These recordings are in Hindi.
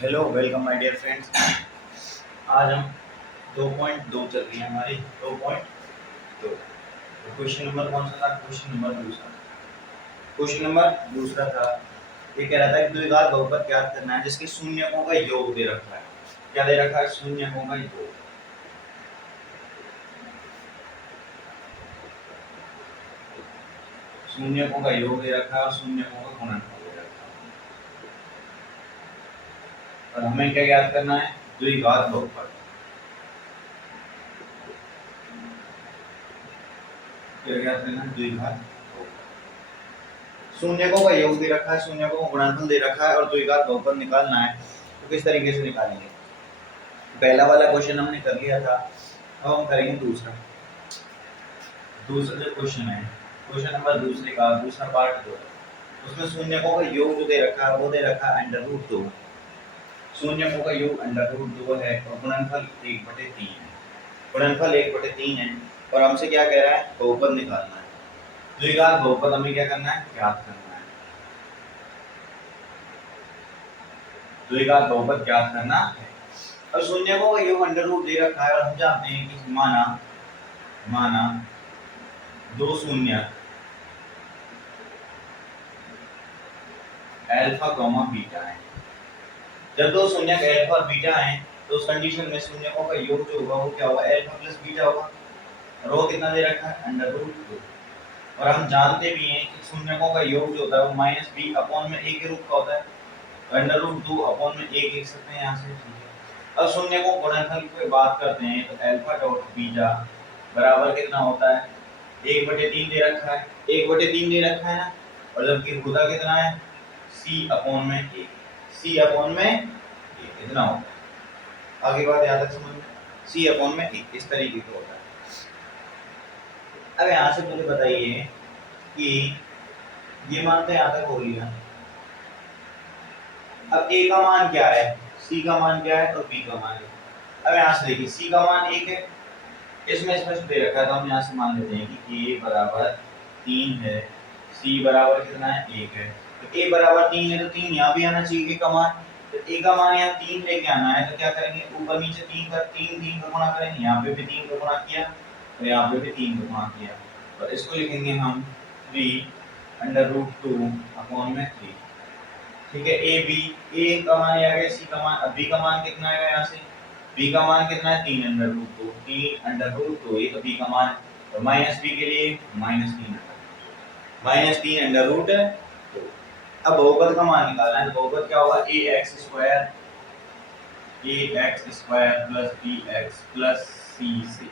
Hello welcome my dear friends. आज हम 2.2 चल रही है हमारी 2.2। तो क्वेश्चन नंबर कौन सा था? क्वेश्चन नंबर दूसरा। क्वेश्चन नंबर दूसरा था, ये कह रहा था कि द्विघात बहुपद ज्ञात करना है जिसके शून्यकों का योग दे रखा है। क्या दे रखा है? शून्यकों का योग। शून्यकों का योग दे रखा है और शून्यकों का गुणनफल दे रखा है। और हमें क्या ज्ञात करना है? द्विघात बहुपद। क्या ज्ञात करना है? द्विघात। शून्यकों का योग दे रखा है, शून्यकों का गुणनफल दे रखा है और द्विघात बहुपद निकालना है। तो किस तरीके से निकालेंगे? पहला वाला क्वेश्चन हमने कर लिया था, अब हम करेंगे दूसरा। दूसरा जो क्वेश्चन है, क्वेश्चन नंबर दूसरे का दूसरा पार्ट जो है, उसमें शून्यकों का योग जो दे रखा है वो दे रखा है √2। शून्यकों का योग √2 है और गुणनफल 1/3 है। गुणनफल 1/3 है और हमसे क्या कह रहा है? बहुपद निकालना है। द्विघात बहुपद हमें क्या करना है? ज्ञात करना है। द्विघात बहुपद ज्ञात करना है। अब शून्यकों का योग √2 दे रखा है और हम जानते हैं कि माना माना दो शून्य अल्फा कॉमा बीटा है। जब दो शून्यक अल्फा और बीटा हैं तो उस कंडीशन में शून्यकों का योग जो होगा वो क्या होगा? अल्फा प्लस बीटा होगा। और वो कितना दे रखा है? √2। और हम जानते भी हैं कि शून्यकों का योग जो होता है वो माइनस बी अपॉन में ए के रूप का होता है। √2 अपॉन में ए लिख सकते हैं यहाँ से। अब शून्यकों गुणनफल की बात करते हैं तो अल्फा डॉट बीटा बराबर कितना होता है? 1/3 दे रखा है, 1/3 दे रखा है ना। और जबकि होता कितना है? सी अपॉन में ए, सी अपॉन में ए इतना होता है। आगे बात याद रख समझ में, सी अपॉन में ए इस तरीके का होता है। अब यहाँ से मुझे बताइए कि ये मान तो यहाँ तक हो लिया। अब ए का मान क्या है, सी का मान क्या है और बी का मान है। अब यहाँ से देखिए सी का मान 1 है, इसमें स्पष्ट दे रखा है तो हम यहाँ से मान लेते हैं कि a बराबर 3 है, c बराबर कितना है? 1 है। तो a बराबर 3 है तो 3 यहाँ भी आना चाहिए a का मान। तो a का मान यहाँ 3 लेके आना है तो क्या करेंगे? ऊपर नीचे 3 का गुणा करेंगे, यहाँ पे भी 3 का गुणा किया और यहाँ पे भी 3 का गुणा किया। और इसको लिखेंगे हम 3 √2 अपॉन में 3। ठीक है, a का मान आ गया, c का मान, अब b का मान कितना आएगा यहाँ से? b का मान कितना है? 3 √2 ये तो b का मान है। और माइनस b के लिए -3 √2। अब बहुपद का मान निकालना है तो बहुपद क्या होगा? ax² plus bx plus c से a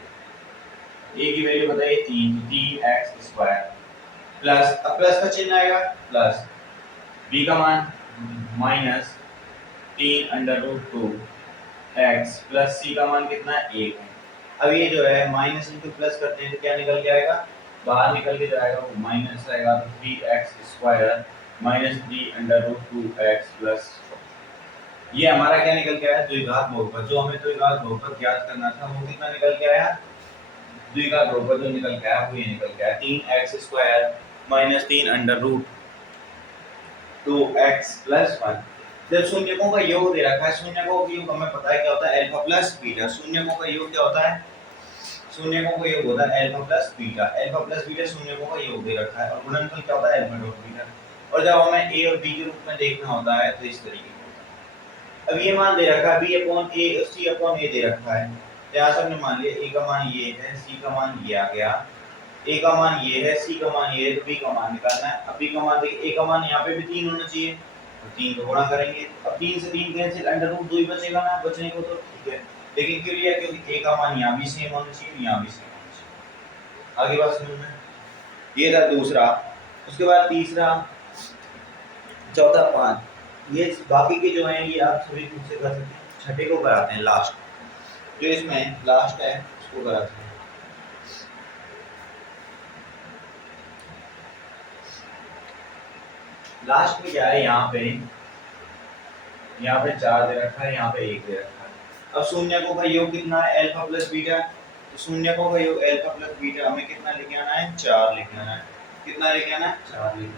की वैल्यू बताइए 3, 3x² प्लस, अब प्लस का चिन्ह आएगा प्लस, b का मान -3 √2x प्लस c का मान कितना है? 1 है। अब ये जो है माइनस इंटू प्लस करते हैं तो क्या निकल के आएगा? बाहर निकल के जाएगा वो माइनस आएगा तो 3x² -3 √2x प्लस ये हमारा क्या निकल के आया? द्विघात बहुपद। जो हमें द्विघात बहुपद ज्ञात करना था वो कितना निकल के आया? द्विघात बहुपद जो निकल के आया वो ये निकल के आया 3x² -3 √2x प्लस 1। जब शून्यकों का योग दे रखा है, शून्यकों का योग हमें पता है क्या होता है? Alpha plus beta. शून्यकों का योग क्या होता है? शून्यकों का योग होता है alpha plus beta. Alpha plus beta शून्यकों का योग दे रखा है और गुणनफल क्या होता है? Alpha dot beta. और जब हमें a और b के रूप में देखना होता है तो इस तरीके से होता है। अब ये मान दे रखा है b अपॉन a और c अपॉन a दे रखा है। तो यहाँ से हमने मान लिया a का मान ये है, c का मान ये आ गया, a का मान ये है, c का मान ये है, तो b का मान निकालना है। अब b का मान देखिए, a का मान यहाँ पे भी 3 होना चाहिए तो 3 को गुणा करेंगे। अब 3 से 3 कैंसिल, √2 ही बचेगा ना, बचने को तो ठीक है। लेकिन क्यों लिया? क्योंकि a का मान यहाँ भी सेम होना चाहिए, यहाँ भी सेम होना चाहिए। आगे बात समझ में? ये था दूसरा। उसके बाद तीसरा, चौथा, पांच, ये बाकी के जो हैं ये आप सभी खुद से कर सकते हैं। छठे को कराते हैं लास्ट, जो इसमें लास्ट है उसको कराते हैं। लास्ट में क्या है? यहाँ पे 4 दे रखा है, यहाँ पे 1 दे रखा है। अब शून्यकों का योग कितना है? Alpha plus beta. तो शून्यकों का योग अल्फा प्लस बीटा हमें कितना लेके आना है? 4 लेके आना है। कितना लेके आना है? 4 लेके आना है।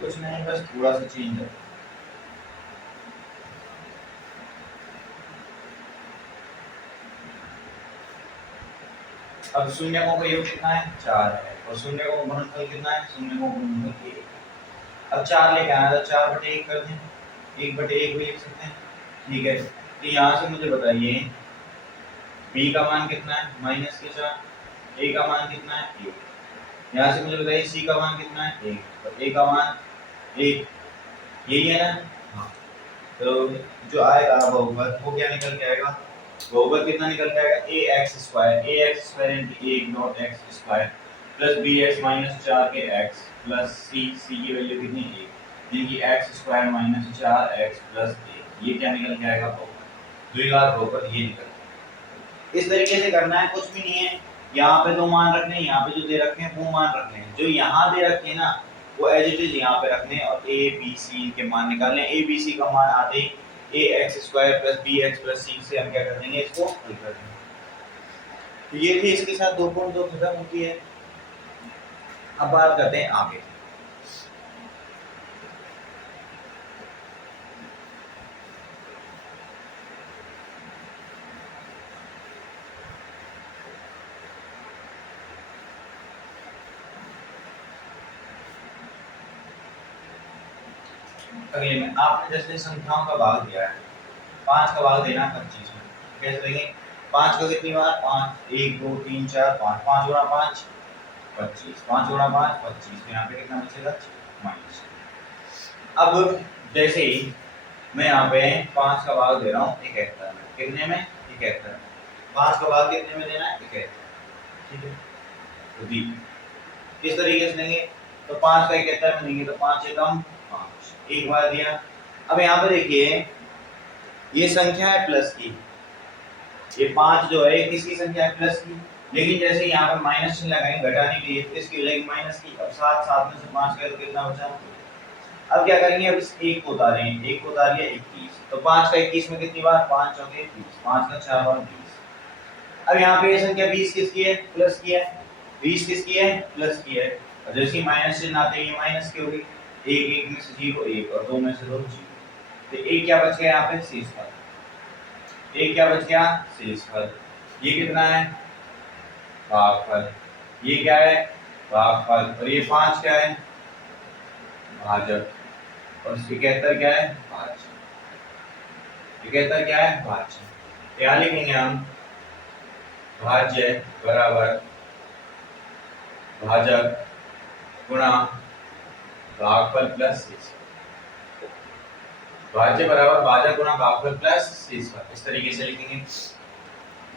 कुछ नहीं, बस थोड़ा सा चेंज है। अब शून्य का योग कितना है 4 है, और शून्य का गुणनफल कितना है, शून्य का गुणनफल 1। अब 4 लेके आना तो 4/1 कर दें, 1/1 भी लिख सकते हैं। ठीक है, तो यहाँ से मुझे बताइए b का मान कितना है -4, a का मान कितना है 1। यहाँ से मुझे बताइए c का मान कितना है 1, तो a का मान 1, यही है ना। हाँ, तो जो आएगा बहुपद वो क्या निकल के आएगा, बहुपद कितना निकल के आएगा ax² यानी 1 dot x square plus bx -4 के x प्लस c की वैल्यू कितनी 1 यानी कि x² - 4x प्लस 1, ये क्या निकल के आएगा बहुपद, द्विघात बहुपद ये निकल। इस तरीके से करना है, कुछ भी नहीं है। यहाँ पे दो मान रखने हैं, यहाँ पे जो दे रखे हैं वो मान रखने हैं, जो यहाँ दे रखे हैं ना वो एज इट इज यहाँ पे रखने हैं, और a b c के मान निकालने हैं। a b c का मान आते ही ax² + bx + c से हम क्या कर देंगे, इसको हल कर देंगे। तो ये थी इसके साथ 2.2 खत्म होती है। अब बात करते हैं आगे। अगले में आपने जैसे संख्याओं का भाग दिया है, 5 का भाग देना 25 में, कैसे देंगे, 5 का कितनी बार 5, 1 2 3 4 5, 5 गुणा 5 25, 5 गुणा 5 25, तो यहाँ पे कितना बचेगा माइनस। अब जैसे ही मैं यहाँ पे 5 का भाग दे रहा हूँ 71 में, कितने में 71 में, 5 का भाग कितने में देना है 71, ठीक है। तो दी किस तरीके से देंगे, तो 5 का 71 में देंगे तो 5 एकम 5, एक बार दिया। अब यहाँ पे देखिए ये संख्या है प्लस की, ये 5 जो है किसकी संख्या है प्लस की, लेकिन जैसे यहाँ पे माइनस चिन्ह लगाएंगे घटाने के लिए, इसकी हो जाएगी माइनस की। अब 7 में से 5 गए तो कितना बचा, अब क्या करेंगे, अब इस 1 को उतारेंगे, 1 को उतार लिया 21, तो 5 का 21 में कितनी बार 5 चौके 20, 5 का 4 बार 20। अब यहाँ पे ये संख्या 20 किसकी है प्लस की है, 20 किसकी है प्लस की है, और जैसे ही माइनस चिन्ह आते हैं ये माइनस की होगी, 1 में से 0 1 और 2 में से 2 0, तो 1 क्या बच गया यहाँ पे शेषफल, 1 क्या बच गया शेषफल। ये कितना है भागफल, ये क्या है भागफल, और ये 5 क्या है भाजक, और 71 क्या है भाज्य, 71 क्या है भाज्य। यहाँ लिखेंगे हम भाज्य बराबर भाजक गुणा भागफल प्लस शेषफल, भाज्य बराबर भाजक गुणा भागफल प्लस शेषफल, इस तरीके से लिखेंगे,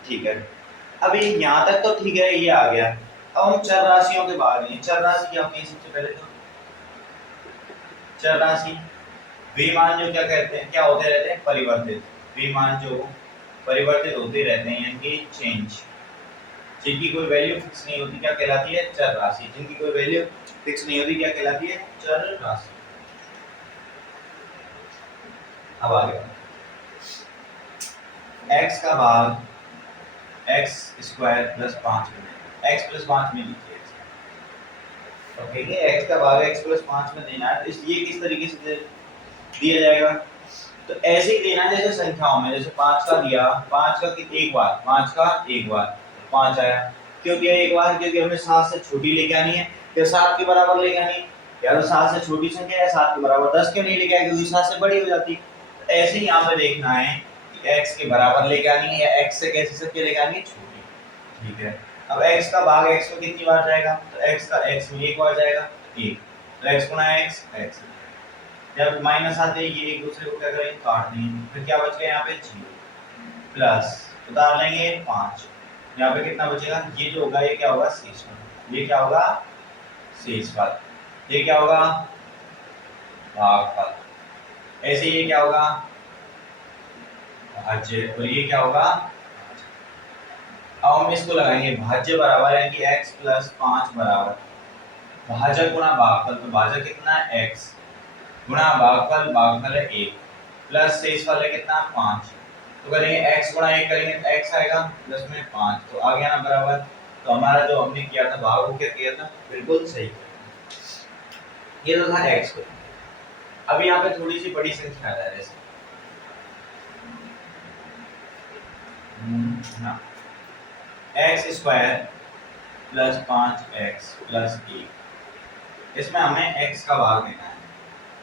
ठीक है। अभी यहाँ तक तो ठीक है, ये आ गया। अब हम चर राशियों के बारे में, चर राशि क्या होती है सबसे पहले तो, चर राशि वे मान जो क्या कहते हैं, क्या होते रहते हैं परिवर्तित, वे मान जो परिवर्तित होते रहते हैं, यानी कि चेंज, जिनकी कोई वैल्यू फिक्स नहीं होती क्या कहलाती है चर राशि, जिनकी कोई वैल्यू फिक्स नहीं होती क्या कहलाती है चर राशि। अब आगे x का भाग x² + 5 में, x + 5 में लिखिए, ओके, ये x का भाग x + 5 में देना है, तो इसलिए किस तरीके से दिया जाएगा, तो ऐसे ही देना जैसे संख्याओं में, जैसे 5 का दिया, 5 का एक बार, 5 का एक बार 5 आया, क्यों दिया एक बार, क्योंकि हमें 7 से छोटी लेके आनी है, फिर 7 के बराबर लेके आनी है, या तो 7 से छोटी संख्या है 7 के बराबर 10 क्यों नहीं लेके आए, क्योंकि 7 से बड़ी हो जाती है। तो ऐसे ही यहाँ पे देखना है कि x के बराबर लेके आनी है, या x से कैसी संख्या लेके आनी है छोटी, ठीक है। अब x का भाग x में कितनी बार जाएगा, तो x का x में एक बार जाएगा 1, तो x गुणा x x, जब माइनस आते हैं ये एक दूसरे को क्या करेंगे काट देंगे, फिर क्या बच गया यहाँ पे 0 प्लस उतार लेंगे 5, यहाँ पे कितना बचेगा, ये जो होगा ये क्या होगा शेषफल, ये क्या होगा शेषफल, ये क्या होगा भागफल, ऐसे ये क्या होगा भाज्य, और ये क्या होगा। अब हम इसको लगाएंगे भाज्य बराबर है कि x + 5 बराबर भाजक गुणा भागफल, तो भाजक कितना है x गुणा भागफल, भागफल है 1 प्लस शेषफल है कितना 5, तो करेंगे x गुणा 1 करेंगे तो x आएगा प्लस में 5, तो आ गया ना बराबर। तो हमारा जो हमने किया था भाग वो क्या किया था बिल्कुल सही, ये तो था x को। अब यहाँ पे थोड़ी सी बड़ी संख्या आ रहा है जैसे हाँ x square plus 5x plus 1, इसमें हमें x का भाग देना है।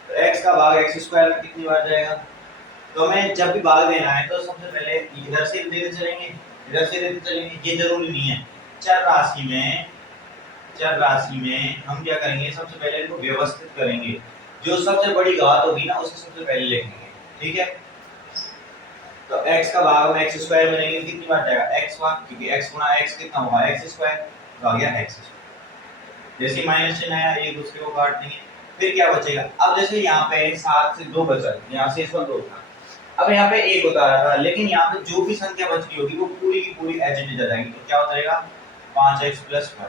तो x का भाग एक्स स्क्वायर में कितनी बार जाएगा? तो हमें जब भी भाग देना है तो सबसे पहले इधर से देते चलेंगे, इधर से देते चलेंगे, ये जरूरी नहीं है। चर राशि में हम क्या करेंगे, सबसे पहले इनको व्यवस्थित करेंगे। जो सबसे बड़ी घात होगी ना उसे सबसे पहले लिखेंगे, ठीक है। तो x का भाग में एक्स स्क्वायर बनेगा, कितनी बार जाएगा x बार, क्योंकि x गुना x कितना होगा x स्क्वायर, तो आ गया x स्क्वायर। जैसे माइनस चिन्ह आया ये दूसरे को काट देंगे, फिर क्या बचेगा? अब जैसे यहाँ पे 7 से 2 बचा, यहाँ से इसका 2 था, अब यहाँ पे 1 होता रहा था, लेकिन यहाँ पे जो भी संख्या बच रही होगी वो पूरी की पूरी एज इट इज आ जाएगी। तो क्या होता रहेगा 5x प्लस 1।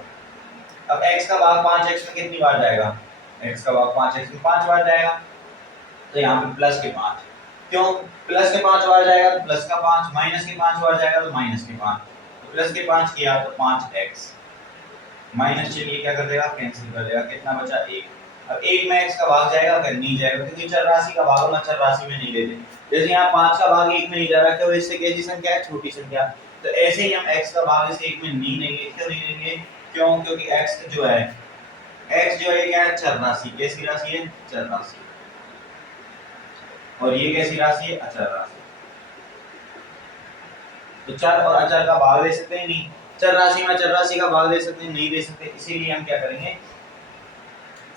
अब x का भाग 5x में कितनी बार जाएगा? x का भाग 5x में 5 बार जाएगा, तो यहाँ पे प्लस के 5, क्यों प्लस के 5 बार जाएगा तो प्लस का 5, माइनस के 5 बार जाएगा तो माइनस के 5, तो प्लस के 5 किया तो 5x, माइनस चिन्ह ये क्या कर देगा कैंसिल कर देगा, कितना बचा 1। अब 1 में x का भाग जाएगा कि नहीं जाएगा, क्योंकि चर राशि का भाग हम चर राशि में नहीं लेते। जैसे यहाँ 5 का भाग 1 में नहीं जा रहा, क्यों? इससे कैसी संख्या है? छोटी संख्या। तो ऐसे ही हम x का भाग इस 1 में नहीं लेंगे, क्यों नहीं लेंगे? क्यों? क्योंकि x जो है क्या है? चर राशि। कैसी राशि है? चर राशि। और ये कैसी राशि है? अचर राशि। तो चर और अचर का भाग दे सकते हैं नहीं, चर राशि में अचर राशि का भाग दे सकते हैं नहीं, दे सकते, इसीलिए हम क्या करेंगे,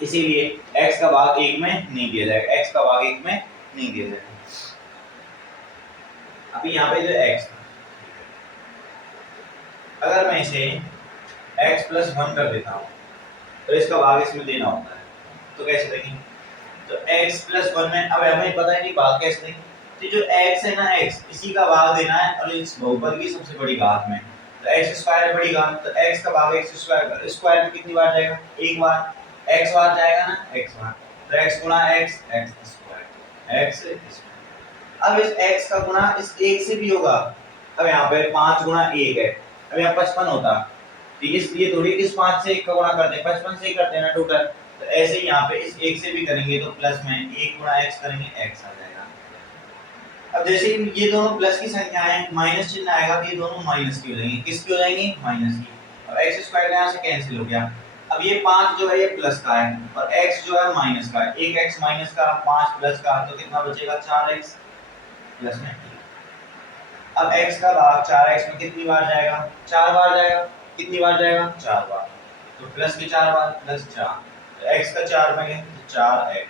इसीलिए x का भाग 1 में नहीं दिया जाएगा, x का भाग 1 में नहीं दिया जाएगा। अभी यहाँ पे जो x, अगर मैं इसे x प्लस 1 कर देता हूँ तो इसका भाग इसमें देना होता है, तो कैसे देंगे? तो x प्लस 1 में, अब हमें पता है नहीं भाग कैसे देंगे, तो जो x है ना x, इसी का भाग देना है, और इस बहुपद की सबसे बड़ी घात में, तो x स्क्वायर बड़ी घात, तो x का भाग x स्क्वायर, स्क्वायर में कितनी बार जाएगा? एक बार, x बार जाएगा ना, x बार, तो x गुना x स्क्वायर, x स्क्वायर। अब इस x का गुना इस 1 से भी होगा। अब यहाँ पे 5 गुना 1 है, अब यहाँ 55 होता, तो ये थोड़ी इस 5 से 1 का गुणा करते हैं, 55 से ही करते हैं ना टोटल, तो ऐसे ही यहाँ पे इस 1 से भी करेंगे तो प्लस में 1 गुना x करेंगे, x आ जाएगा। अब जैसे ये दोनों प्लस की संख्या है, माइनस चिन्ह आएगा तो ये दोनों माइनस की हो जाएंगी, किसकी हो जाएंगी? माइनस की। अब x स्क्वायर यहाँ से कैंसिल हो गया। अब ये 5 जो है ये प्लस का है और x जो है माइनस का है, एक x माइनस का 5 प्लस का, तो कितना बचेगा? 4x प्लस में। अब x का भाग 4x में कितनी बार जाएगा? 4 बार जाएगा। कितनी बार जाएगा? 4 बार, तो प्लस के 4 बार प्लस 4, तो x का 4 में तो 4x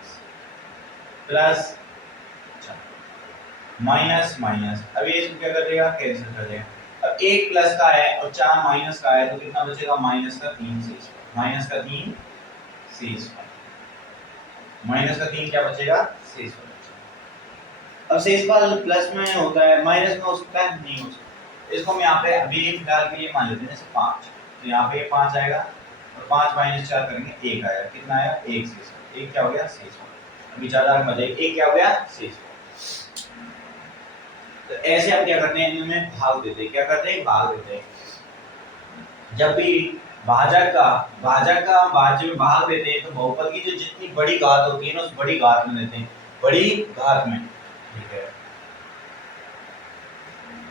प्लस माइनस माइनस, अब ये इसको क्या कर देगा? कैंसिल कर देगा। अब 1 प्लस का है और 4 माइनस का है, तो कितना बचेगा? माइनस का 3 शेष, माइनस का 3 शेष, माइनस का 3 क्या बचेगा? शेष। अब शेषफल प्लस में होता है, माइनस में हो सकता है, नहीं हो सकता। इसको हम यहाँ पे अभी फिलहाल के लिए मान लेते हैं जैसे 5, तो यहाँ पे 5 आएगा और 5 माइनस 4 करेंगे 1 आएगा, कितना आया? 1 शेष, 1 क्या हो गया? शेष। अभी ज्यादा मत जाइए, 1 क्या हो गया? शेष। तो ऐसे हम क्या करते हैं, इनमें भाग देते हैं, क्या करते हैं? भाग देते हैं। जब भी भाजक का भाज्य में भाग देते हैं तो बहुपद की जो जितनी बड़ी घात होती है ना उस बड़ी घात में देते हैं, बड़ी घात में, ठीक है।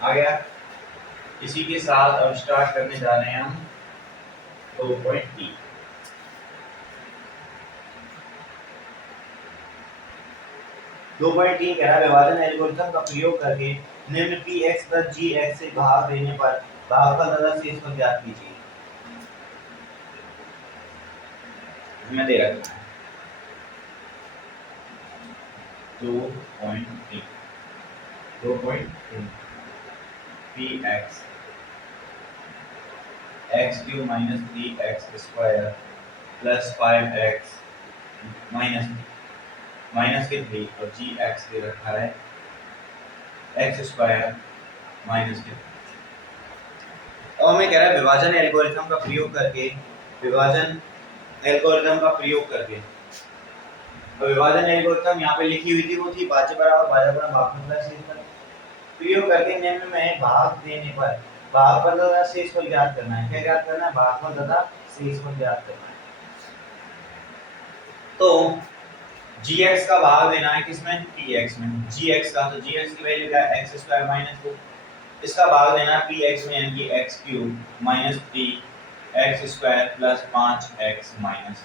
आ गया। इसी के साथ अब स्टार्ट करने जा रहे हैं हम 2.3। कह रहा है विभाजन एल्गोरिथम का प्रयोग करके निम्न px प्लस gx से भाग देने पर भागफल तथा शेषफल ज्ञात कीजिए। मैं दे रखा है 2.3 px x cube minus 3x square plus 5x minus के 3 और gx दे रखा है x स्क्वायर माइनस के। और हमें कह रहा है विभाजन एल्गोरिथम का प्रयोग करके, विभाजन एल्गोरिथम का प्रयोग करके, तो विभाजन एल्गोरिथम यहाँ पे लिखी हुई थी वो थी भाज्य बराबर भागफल प्लस शेषफल। प्रयोग करके निम्न में भाग देने पर भागफल तथा शेषफल ज्ञात करना है। क्या ज्ञात करना है? भागफल तथा शेषफल ज्ञात करना है। तो gx का भाग देना है किसमें, px में, gx का, तो gx की वैल्यू क्या है, x स्क्वायर माइनस 2, इसका भाग देना है px में, यानी कि x cube minus 3 x square plus 5x minus,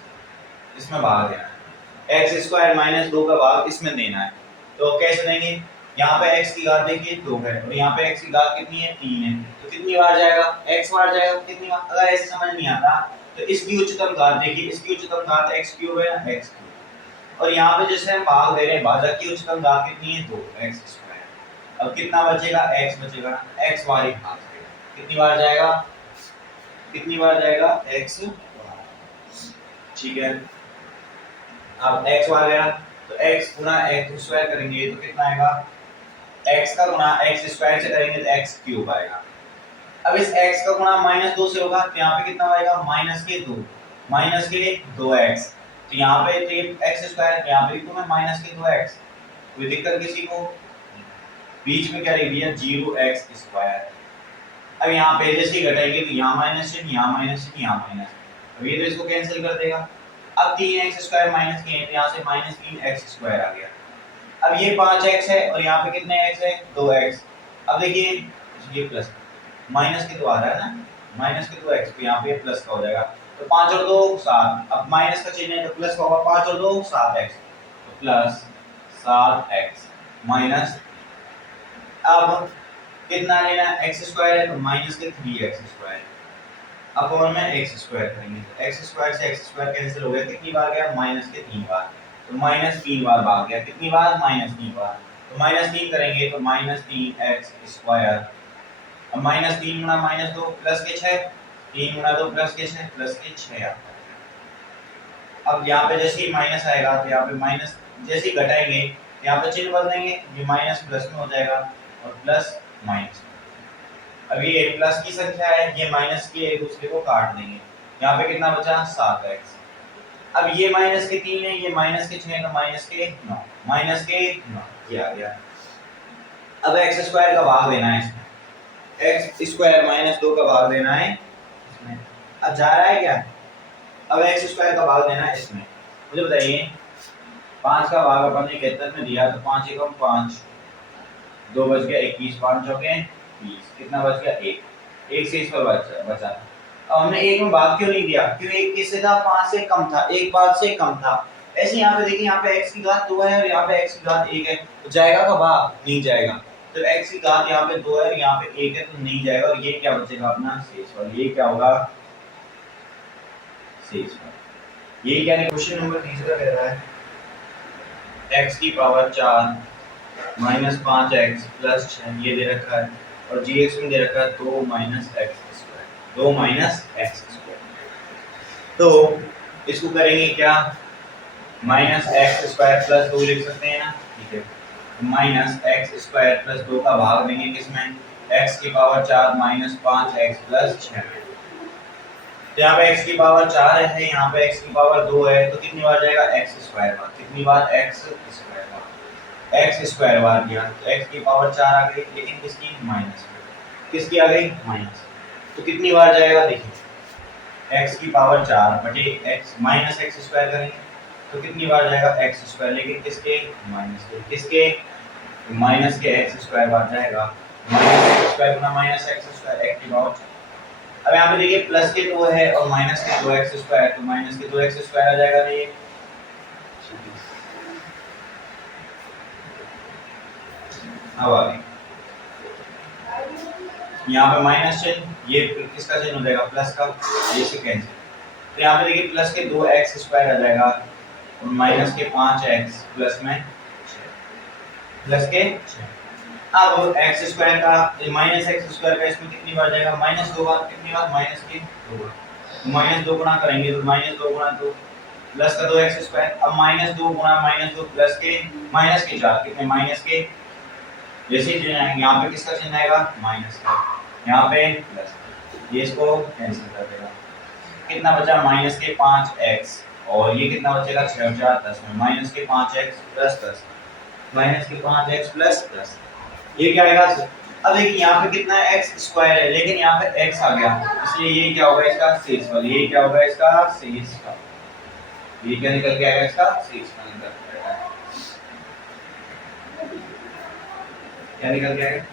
इसमें भाग देना है, x स्क्वायर माइनस 2 का भाग इसमें देना है। तो कैसे देंगे, यहाँ पे x की घात देखिए 2 है और यहाँ पे x की घात कितनी है, 3 है, तो कितनी बार जाएगा, x बार जाएगा, कितनी बार, अगर ऐसे समझ नहीं आता तो इसकी उच्चतम घात देखिए, इसकी उच्चतम घात x क्यूब है ना, x क्यूब, और यहाँ पे जैसे हम भाग दे रहे हैं, भाजक की उच्चतम घात कितनी है, 2 x स्क्वायर, अब कितना बचेगा, x बचेगा, x बार ही भाग देगा, कितनी बार जाएगा, कितनी बार जाएगा, x, ठीक है। अब x बार गया तो x गुना x स्क्वायर करेंगे तो कितना आएगा, x का गुना x स्क्वायर से करेंगे तो x क्यूब आएगा। अब इस x का गुना माइनस 2 से होगा तो यहाँ पे कितना आएगा, माइनस के 2, माइनस के 2x, तो यहाँ पे तो ये x स्क्वायर, यहाँ पे लिखूं मैं माइनस के 2x, कोई दिक्कत किसी को, बीच में क्या लिख दिया, 0x स्क्वायर। अब यहाँ पे जैसे ही घटाएंगे तो यहाँ माइनस चिन्ह, यहाँ माइनस चिन्ह, यहाँ माइनस, अब ये तो इसको कैंसिल कर देगा। अब 3x स्क्वायर माइनस के हैं तो यहाँ से माइनस 3x स्क्वायर आ गया। अब ये 5x है और यहाँ पे कितने x है, 2x। अब देखिए ये प्लस माइनस के 2 आ रहा है ना, माइनस के 2x, तो यहाँ पे प्लस का हो जाएगा, तो 5 और 2 7, अब माइनस का चिन्ह है तो प्लस का होगा, 5 और 2 7x, तो प्लस 7x माइनस, अब कितना लेना है, x स्क्वायर है तो माइनस के 3x स्क्वायर, अब और में x स्क्वायर करेंगे तो x स्क्वायर से x स्क्वायर कैंसिल हो गया, कितनी बार गया, माइनस के 3 बार, तो माइनस 3 बार भाग गया, कितनी बार, माइनस 3 बार, तो माइनस 3 करेंगे तो माइनस 3x स्क्वायर, अब माइनस 3 गुना माइनस 2 प्लस के 6, 3 गुना 2 प्लस के 6, प्लस के 6 आता है। अब यहाँ पे जैसे ही माइनस आएगा तो यहाँ पे माइनस जैसे ही घटाएंगे यहाँ पे चिन्ह बदलेंगे, ये माइनस प्लस में हो जाएगा और प्लस माइनस, अब ये प्लस की संख्या है, ये माइनस की एक दूसरे को काट देंगे, यहाँ पे कितना बचा, 7x, अब ये माइनस के 3 है, ये माइनस के 6 तो माइनस के 9, माइनस के 9 ये आ गया। अब x स्क्वायर का भाग देना है इसमें, x स्क्वायर माइनस 2 का भाग देना है इसमें, अब जा रहा है क्या, अब x स्क्वायर का भाग देना है इसमें, मुझे बताइए 5 का भाग अपन ने 71 में दिया तो 5 एकम 5, 2 बच गया 21, 5 चौके 20, कितना बच गया, 1 से इस पर बचा। अब हमने 1 में भाग क्यों नहीं दिया, क्यों 1 किससे था, 5 से कम था, 1 5 से कम था। ऐसे यहाँ पे देखिए, यहाँ पे x की घात 2 है और यहाँ पे x की घात 1 है, तो जाएगा का भाग, नहीं जाएगा, तो x की घात यहाँ पे 2 है और यहाँ पे 1 है तो नहीं जाएगा, और ये क्या बचेगा अपना शेषफल, ये क्या होगा, शेषफल। ये क्या है, क्वेश्चन नंबर तीसरा कह रहा है x की पावर 4 माइनस 5x प्लस 6 ये दे रखा है, और gx में दे रखा है 2 minus x square, 2 minus x square, तो इसको करेंगे क्या, माइनस x स्क्वायर प्लस 2 लिख सकते हैं ना, ठीक है, माइनस x स्क्वायर प्लस 2 का भाग देंगे किसमें, x की पावर 4 माइनस 5x प्लस 6 में, तो यहाँ पे x की पावर 4 है, यहाँ पे x की पावर 2 है, तो कितनी बार जाएगा, x स्क्वायर बार, कितनी बार, x square bar, x square bar दिया तो x की पावर 4 आ गई, लेकिन किसकी, माइनस, किसकी आ गई, माइनस, तो कितनी बार जाएगा, देखिए x की पावर 4 बटे x माइनस x स्क्वायर करेंगे तो कितनी बार जाएगा, x स्क्वायर, लेकिन किसके, माइनस के, किसके, माइनस के x स्क्वायर बार जाएगा, माइनस x स्क्वायर गुना माइनस x स्क्वायर, x की पावर 4। अब यहाँ पे देखिए प्लस के 2 है और माइनस के 2x स्क्वायर, तो माइनस के 2x स्क्वायर आ जाएगा, नहीं अब आगे यहाँ पे माइनस चिन्ह, ये किसका चिन्ह हो जाएगा, प्लस का, ये से कैंसिल, तो यहाँ पे देखिए प्लस के 2x स्क्वायर आ जाएगा और माइनस के 5x प्लस में 6, प्लस के 6। अब x स्क्वायर का माइनस x स्क्वायर का इसमें कितनी बार जाएगा, माइनस 2 बार, कितनी बार, माइनस के 2 बार, तो माइनस 2 गुना करेंगे तो माइनस 2 गुना 2 प्लस का 2x स्क्वायर, अब माइनस 2 गुना माइनस 2 प्लस के माइनस के 4, कितने, माइनस के, जैसे ही चिन्ह आएंगे यहाँ पे किसका चिन्ह आएगा, माइनस का, यहाँ पे प्लस, ये इसको कैंसिल कर देगा, कितना बचा, माइनस के 5x, और ये कितना बचेगा, 6 और 4 10 में, माइनस के 5x प्लस 10, माइनस के 5x प्लस 10, ये क्या आएगा, अब देखिए यहाँ पे कितना है, x स्क्वायर है, लेकिन यहाँ पे x आ गया, इसलिए ये क्या होगा, इसका शेषफल, ये क्या होगा, इसका शेषफल, ये क्या निकल के आएगा, इसका शेषफल निकल के आएगा। क्या निकल के आएगा?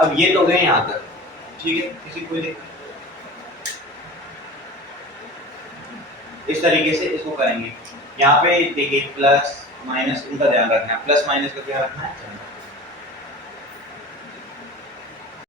अब ये तो गए यहाँ तक, ठीक है, किसी कोई दिक्कत? इस तरीके से इसको करेंगे। यहाँ पे देखिए प्लस माइनस इनका ध्यान रखना है, प्लस माइनस का क्या रखना है,